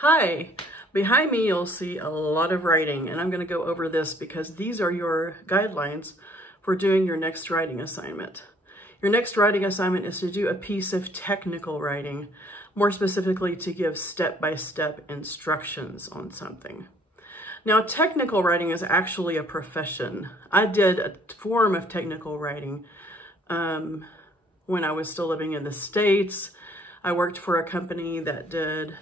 Hi, behind me you'll see a lot of writing, and I'm going to go over this because these are your guidelines for doing your next writing assignment. Your next writing assignment is to do a piece of technical writing, more specifically to give step-by-step instructions on something. Now, technical writing is actually a profession. I did a form of technical writing when I was still living in the States. I worked for a company that did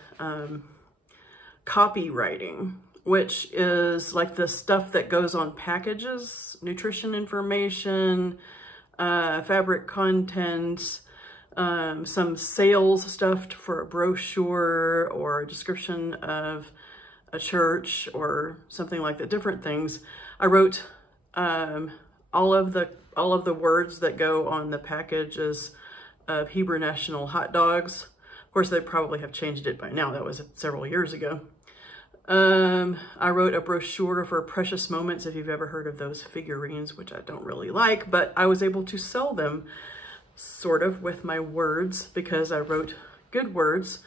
copywriting, which is like the stuff that goes on packages, nutrition information, fabric content, some sales stuff for a brochure or a description of a church or something like that, different things. I wrote all of the words that go on the packages of Hebrew National hot dogs. Of course, they probably have changed it by now. That was several years ago. I wrote a brochure for Precious Moments, if you've ever heard of those figurines, which I don't really like, but I was able to sell them sort of with my words because I wrote good words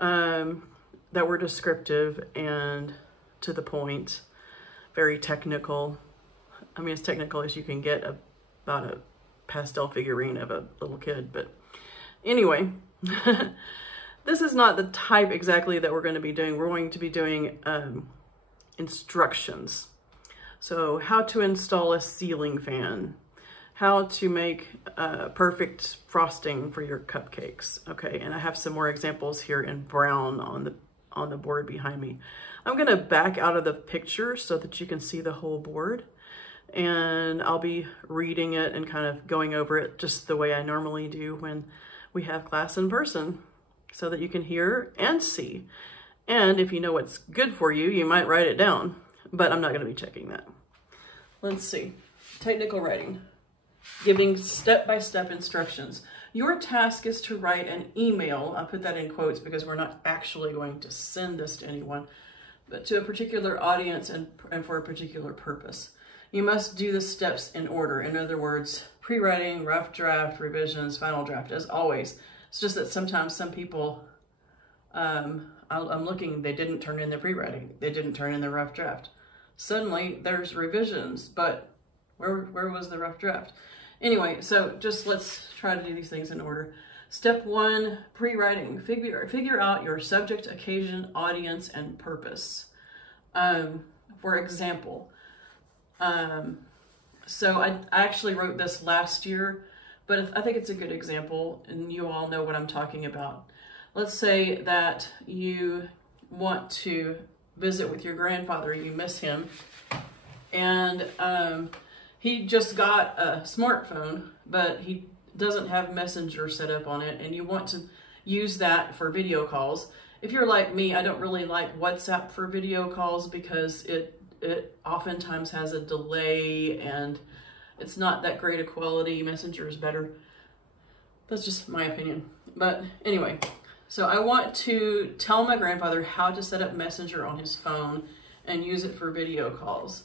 that were descriptive and to the point, very technical. I mean, as technical as you can get about a pastel figurine of a little kid, but anyway. This is not the type exactly that we're going to be doing. We're going to be doing instructions. So how to install a ceiling fan, how to make perfect frosting for your cupcakes. Okay, and I have some more examples here in brown on the board behind me. I'm going to back out of the picture so that you can see the whole board. And I'll be reading it and kind of going over it just the way I normally do when we have class in person, so that you can hear and see. And if you know what's good for you, you might write it down, but I'm not going to be checking that. Let's see. Technical writing. Giving step-by-step instructions. Your task is to write an email. I'll put that in quotes because we're not actually going to send this to anyone, but to a particular audience and for a particular purpose. You must do the steps in order. In other words, pre-writing, rough draft, revisions, final draft, as always. It's just that sometimes some people, I'm looking, they didn't turn in their pre-writing. They didn't turn in their rough draft. Suddenly there's revisions, but where was the rough draft? Anyway, so just let's try to do these things in order. Step 1, pre-writing. Figure out your subject, occasion, audience, and purpose. For example, so I actually wrote this last year, but I think it's a good example, and you all know what I'm talking about. Let's say that you want to visit with your grandfather, you miss him, and he just got a smartphone, but he doesn't have Messenger set up on it, and you want to use that for video calls. If you're like me, I don't really like WhatsApp for video calls because it oftentimes has a delay and it's not that great a quality. Messenger is better. That's just my opinion. But anyway, so I want to tell my grandfather how to set up Messenger on his phone and use it for video calls.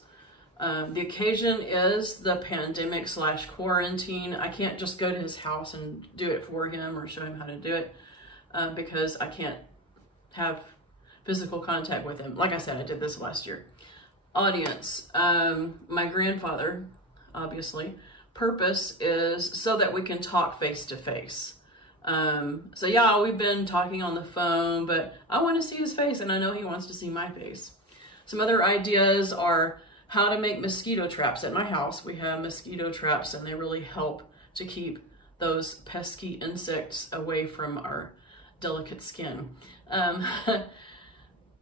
The occasion is the pandemic / quarantine. I can't just go to his house and do it for him or show him how to do it because I can't have physical contact with him. Like I said, I did this last year. Audience, my grandfather, obviously. Purpose is so that we can talk face to face. So yeah, we've been talking on the phone, but I want to see his face and I know he wants to see my face. Some other ideas are how to make mosquito traps. At my house, we have mosquito traps and they really help to keep those pesky insects away from our delicate skin. And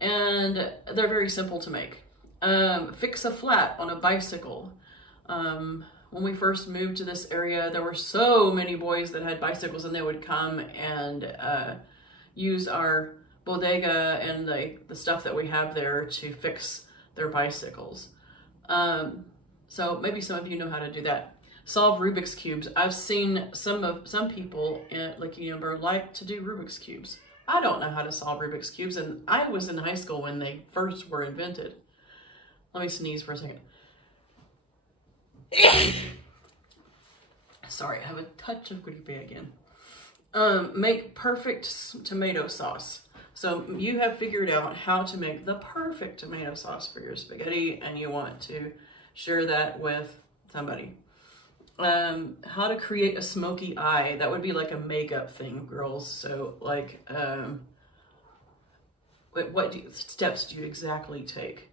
they're very simple to make. Fix a flat on a bicycle. When we first moved to this area, there were so many boys that had bicycles and they would come and use our bodega and the stuff that we have there to fix their bicycles. So maybe some of you know how to do that. Solve Rubik's Cubes. I've seen some people like like to do Rubik's Cubes. I don't know how to solve Rubik's Cubes, and I was in high school when they first were invented. Let me sneeze for a second. Sorry, I have a touch of grippe again. Make perfect tomato sauce. So you have figured out how to make the perfect tomato sauce for your spaghetti, and you want to share that with somebody. How to create a smoky eye. That would be like a makeup thing, girls. So like, what steps do you exactly take?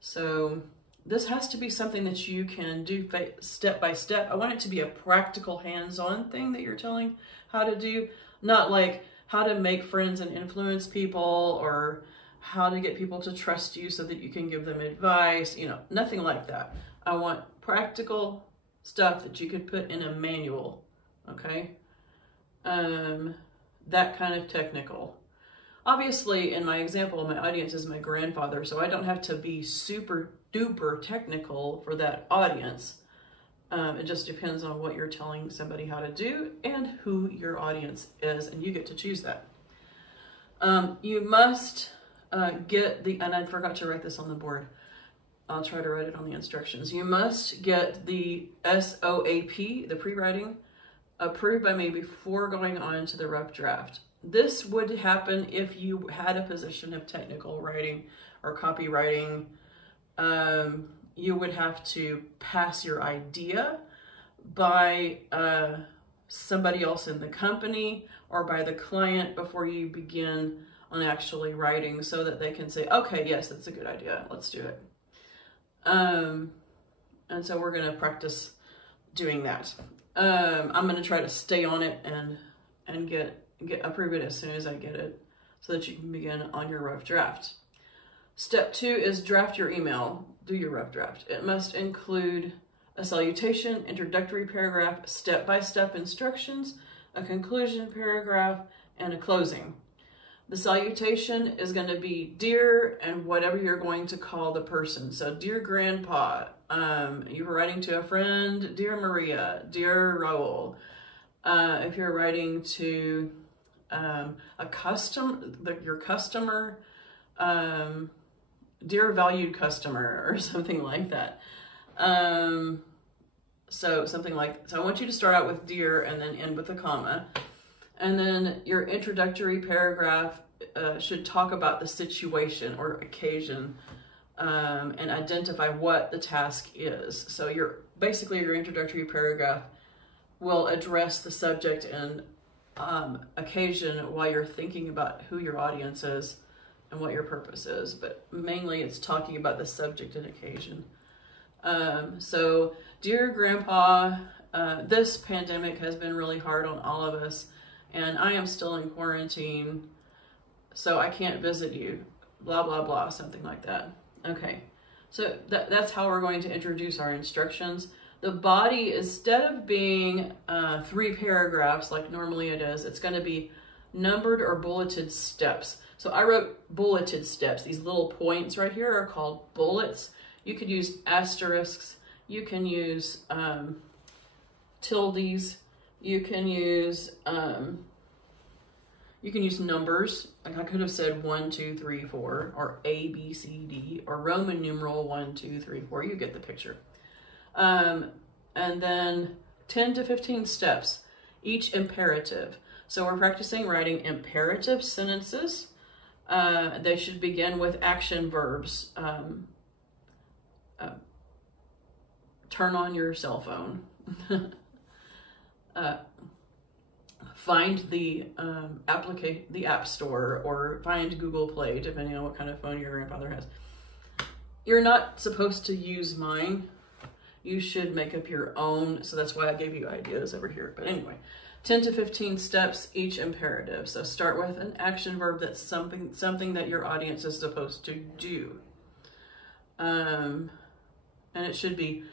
So this has to be something that you can do step by step. I want it to be a practical, hands-on thing that you're telling how to do, not like how to make friends and influence people, or how to get people to trust you so that you can give them advice, you know, nothing like that. I want practical stuff that you could put in a manual, okay? That kind of technical. Obviously, in my example, my audience is my grandfather, so I don't have to be super duper technical for that audience. It just depends on what you're telling somebody how to do and who your audience is, and you get to choose that. You must get the, and I forgot to write this on the board. I'll try to write it on the instructions. You must get the SOAP, the pre-writing, approved by me before going on to the rough draft. This would happen if you had a position of technical writing or copywriting. You would have to pass your idea by somebody else in the company or by the client before you begin on actually writing, so that they can say, okay, yes, that's a good idea, let's do it. And so we're going to practice doing that. I'm going to try to stay on it and approve it as soon as I get it, so that you can begin on your rough draft. Step 2 is draft your email. Do your rough draft. It must include a salutation, introductory paragraph, step-by-step instructions, a conclusion paragraph, and a closing. The salutation is going to be dear and whatever you're going to call the person. So dear grandpa, you're writing to a friend, dear Maria, dear Raul. If you're writing to your customer, dear valued customer, or something like that. So I want you to start out with dear and then end with a comma. And then your introductory paragraph should talk about the situation or occasion, and identify what the task is. So basically your introductory paragraph will address the subject and occasion while you're thinking about who your audience is and what your purpose is, but mainly it's talking about the subject and occasion. So, dear Grandpa, this pandemic has been really hard on all of us, and I am still in quarantine, so I can't visit you, blah, blah, blah, something like that. Okay, so that's how we're going to introduce our instructions. The body, instead of being 3 paragraphs like normally it is, it's going to be numbered or bulleted steps. So I wrote bulleted steps. These little points right here are called bullets. You could use asterisks. You can use tildes. You can use numbers. Like I could have said 1, 2, 3, 4, or A, B, C, D, or Roman numeral 1, 2, 3, 4. You get the picture. And then 10 to 15 steps, each imperative. So we're practicing writing imperative sentences. They should begin with action verbs. Turn on your cell phone. Find the App Store, or find Google Play, depending on what kind of phone your grandfather has. You're not supposed to use mine. You should make up your own. So that's why I gave you ideas over here. But anyway, 10 to 15 steps, each imperative. So start with an action verb that's something that your audience is supposed to do. And it should be,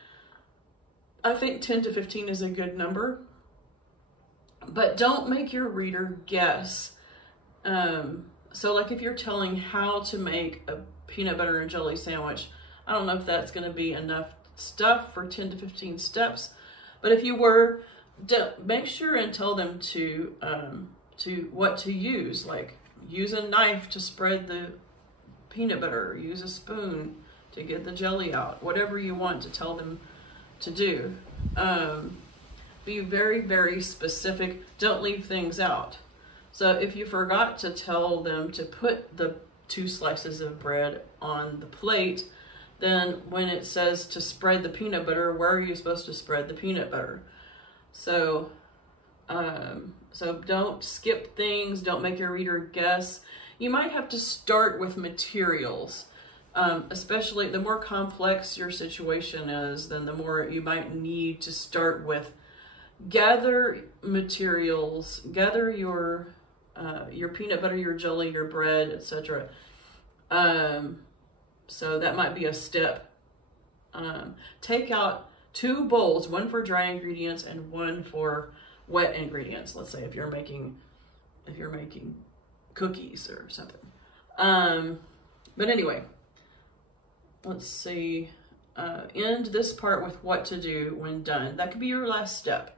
I think 10 to 15 is a good number, but don't make your reader guess. So like if you're telling how to make a peanut butter and jelly sandwich, I don't know if that's going to be enough stuff for 10 to 15 steps, but if you were, make sure and tell them to what to use, like use a knife to spread the peanut butter, use a spoon to get the jelly out, whatever you want to tell them to do. Be very, very specific. Don't leave things out. So if you forgot to tell them to put the 2 slices of bread on the plate, then when it says to spread the peanut butter, where are you supposed to spread the peanut butter? So, so don't skip things. Don't make your reader guess. You might have to start with materials. Especially the more complex your situation is, then the more you might need to start with. Gather materials, gather your peanut butter, your jelly, your bread, etc. So that might be a step. Take out 2 bowls, one for dry ingredients and one for wet ingredients. Let's say if you're making cookies or something. But anyway, let's see. End this part with what to do when done. That could be your last step.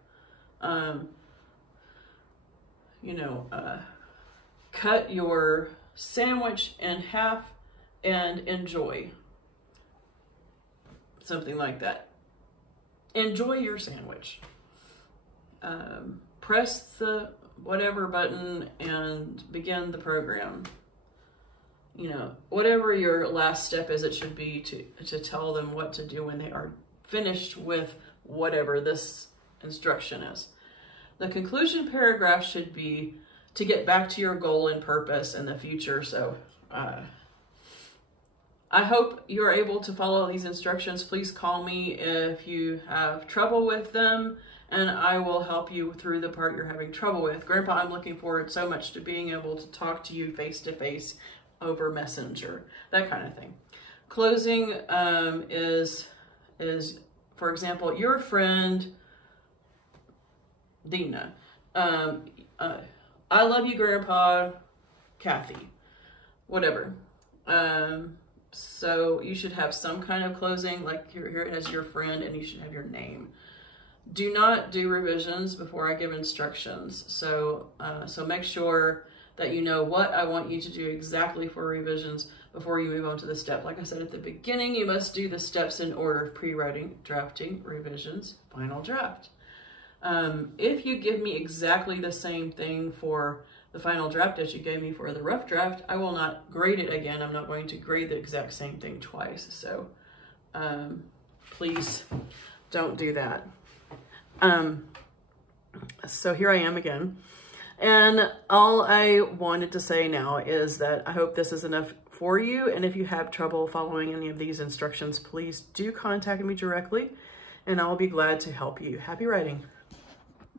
Cut your sandwich in half and enjoy. Something like that. Enjoy your sandwich. Press the whatever button and begin the program. Whatever your last step is, it should be to tell them what to do when they are finished with whatever this instruction is. The conclusion paragraph should be to get back to your goal and purpose in the future. So I hope you are able to follow these instructions. Please call me if you have trouble with them, and I will help you through the part you're having trouble with. Grandpa, I'm looking forward so much to being able to talk to you face to face over Messenger, that kind of thing. Closing is, for example, your friend Dina. I love you, Grandpa, Kathy, whatever. So you should have some kind of closing, like here it has your friend, and you should have your name. Do not do revisions before I give instructions. So make sure that you know what I want you to do exactly for revisions before you move on to the step. Like I said at the beginning, you must do the steps in order: pre-writing, drafting, revisions, final draft. If you give me exactly the same thing for the final draft as you gave me for the rough draft, I will not grade it again. I'm not going to grade the exact same thing twice. So please don't do that. So here I am again. And all I wanted to say now is that I hope this is enough for you. And if you have trouble following any of these instructions, please do contact me directly, and I'll be glad to help you. Happy writing.